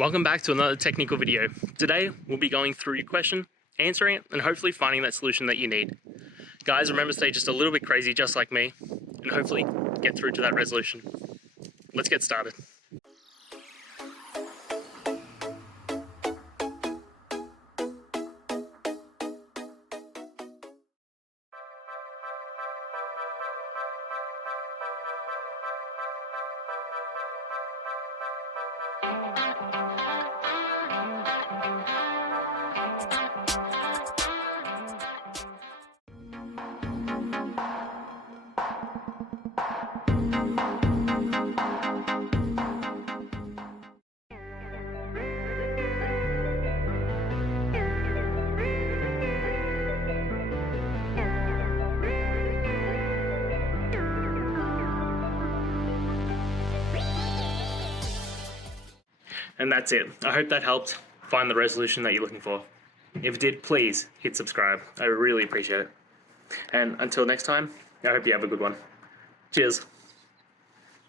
Welcome back to another technical video. Today, we'll be going through your question, answering it, and hopefully finding that solution that you need. Guys, remember to stay just a little bit crazy, just like me, and hopefully get through to that resolution. Let's get started. And that's it. I hope that helped find the resolution that you're looking for. If it did, please hit subscribe. I really appreciate it. And until next time, I hope you have a good one. Cheers.